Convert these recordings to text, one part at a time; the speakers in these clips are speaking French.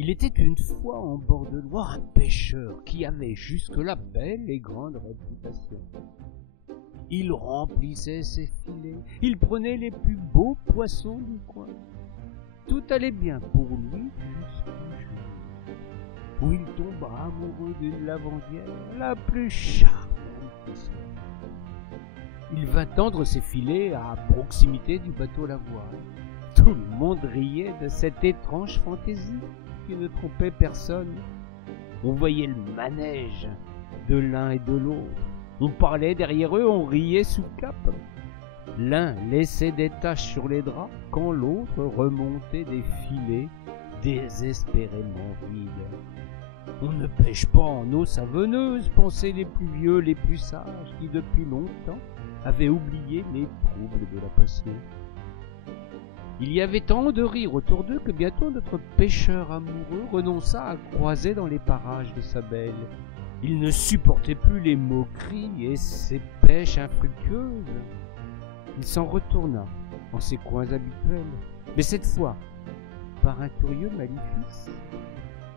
Il était une fois en bord de Loire un pêcheur qui avait jusque-là belle et grande réputation. Il remplissait ses filets, il prenait les plus beaux poissons du coin. Tout allait bien pour lui jusqu'au jour où il tomba amoureux d'une lavandière, la plus charmante qui soit. Il vint tendre ses filets à proximité du bateau lavoir. Tout le monde riait de cette étrange fantaisie qui ne trompait personne. On voyait le manège de l'un et de l'autre. On parlait derrière eux, on riait sous cape. L'un laissait des taches sur les draps quand l'autre remontait des filets désespérément vides. On ne pêche pas en eau savonneuse, pensaient les plus vieux, les plus sages, qui depuis longtemps avaient oublié les troubles de la passion. Il y avait tant de rire autour d'eux que bientôt notre pêcheur amoureux renonça à croiser dans les parages de sa belle. Il ne supportait plus les moqueries et ses pêches infructueuses. Il s'en retourna en ses coins habituels, mais cette fois, par un curieux maléfice,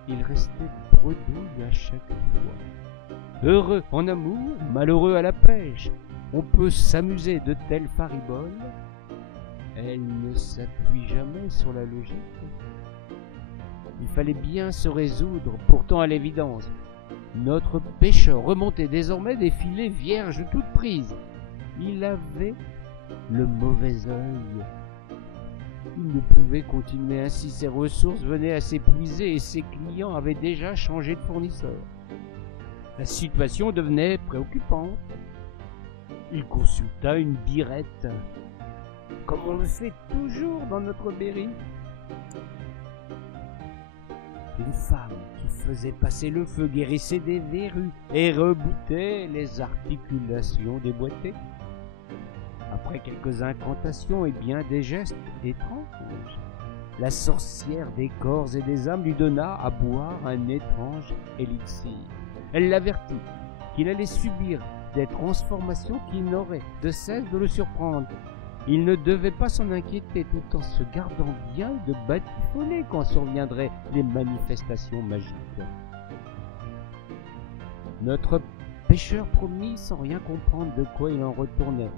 il restait bredouille à chaque fois. Heureux en amour, malheureux à la pêche, on peut s'amuser de telles fariboles. Elle ne s'appuie jamais sur la logique. Il fallait bien se résoudre, pourtant à l'évidence. Notre pêcheur remontait désormais des filets vierges toutes prises. Il avait le mauvais œil. Il ne pouvait continuer ainsi, ses ressources venaient à s'épuiser et ses clients avaient déjà changé de fournisseur. La situation devenait préoccupante. Il consulta une birette, comme on le fait toujours dans notre Berry. Une femme qui faisait passer le feu guérissait des verrues et reboutait les articulations déboîtées. Après quelques incantations et bien des gestes étranges, la sorcière des corps et des âmes lui donna à boire un étrange élixir. Elle l'avertit qu'il allait subir des transformations qui n'auraient de cesse de le surprendre. Il ne devait pas s'en inquiéter tout en se gardant bien de batifoler quand surviendraient les manifestations magiques. Notre pêcheur promit sans rien comprendre de quoi il en retournait.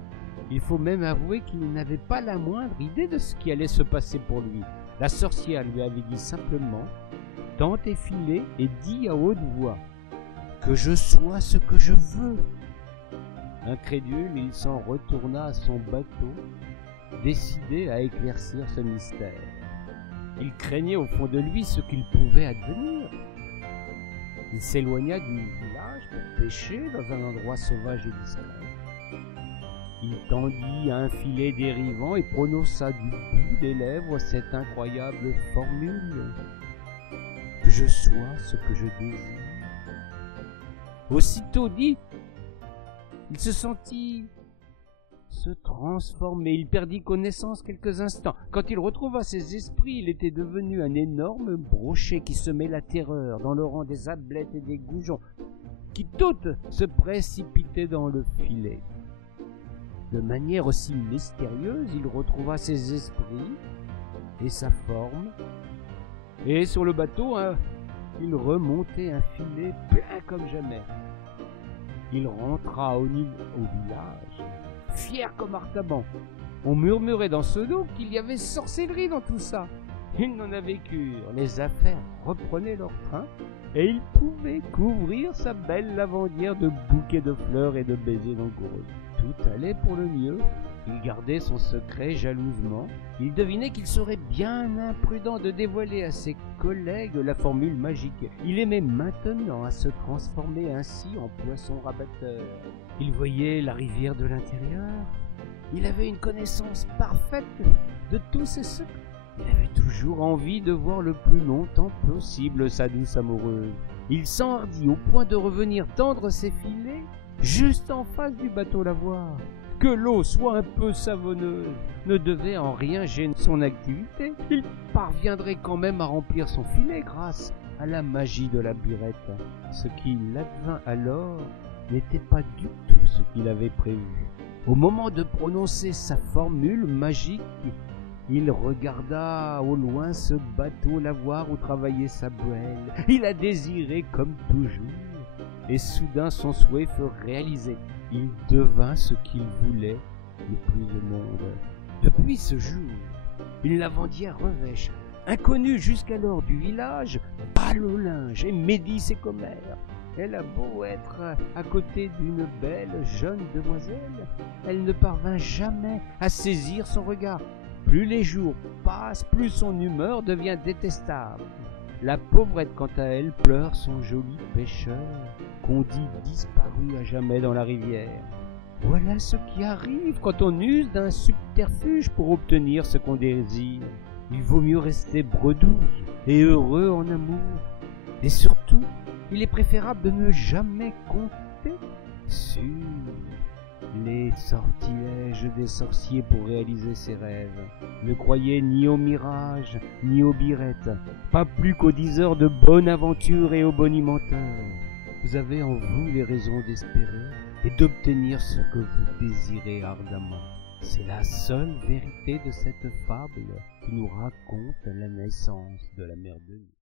Il faut même avouer qu'il n'avait pas la moindre idée de ce qui allait se passer pour lui. La sorcière lui avait dit simplement « Tends tes filets et dis à haute voix que je sois ce que je veux ». Incrédule, il s'en retourna à son bateau, décidé à éclaircir ce mystère. Il craignait au fond de lui ce qu'il pouvait advenir. Il s'éloigna du village pour pêcher dans un endroit sauvage et discret. Il tendit un filet dérivant et prononça du bout des lèvres cette incroyable formule « Que je sois ce que je désire ». Aussitôt dit, il se sentit se transformer. Il perdit connaissance quelques instants. Quand il retrouva ses esprits, il était devenu un énorme brochet qui semait la terreur dans le rang des ablettes et des goujons, qui toutes se précipitaient dans le filet. De manière aussi mystérieuse, il retrouva ses esprits et sa forme. Et sur le bateau, il remontait un filet plein comme jamais. Il rentra au village, fier comme Artaban. On murmurait dans ce dos qu'il y avait sorcellerie dans tout ça. Il n'en avait cure. Les affaires reprenaient leur train et il pouvait couvrir sa belle lavandière de bouquets de fleurs et de baisers langoureux. Tout allait pour le mieux. Il gardait son secret jalousement. Il devinait qu'il serait bien imprudent de dévoiler à ses collègues la formule magique. Il aimait maintenant à se transformer ainsi en poisson rabatteur. Il voyait la rivière de l'intérieur. Il avait une connaissance parfaite de tous ses secrets. Il avait toujours envie de voir le plus longtemps possible sa douce amoureuse. Il s'enhardit au point de revenir tendre ses filets juste en face du bateau lavoir. Que l'eau soit un peu savonneuse ne devait en rien gêner son activité. Il parviendrait quand même à remplir son filet grâce à la magie de la birette. Ce qui l'advint alors n'était pas du tout ce qu'il avait prévu. Au moment de prononcer sa formule magique, Il regarda au loin ce bateau lavoir où travaillait sa belle. Il a désiré comme toujours, et soudain son souhait fut réalisé. Il devint ce qu'il voulait le plus au monde. Depuis ce jour, il la vendit à revêche, inconnue jusqu'alors du village, pâle au linge et médit ses commères. Elle a beau être à côté d'une belle jeune demoiselle, elle ne parvint jamais à saisir son regard. Plus les jours passent, plus son humeur devient détestable. La pauvrette, quant à elle, pleure son joli pêcheur, qu'on dit disparu à jamais dans la rivière. Voilà ce qui arrive quand on use d'un subterfuge pour obtenir ce qu'on désire. Il vaut mieux rester bredouille et heureux en amour. Et surtout, il est préférable de ne jamais compter sur les sortilèges des sorciers pour réaliser ses rêves. Ne croyez ni aux mirages, ni aux birettes, pas plus qu'aux 10 heures de bonne aventure et aux bonimenteurs. Vous avez en vous les raisons d'espérer et d'obtenir ce que vous désirez ardemment. C'est la seule vérité de cette fable qui nous raconte la naissance de la Mère de Nuit.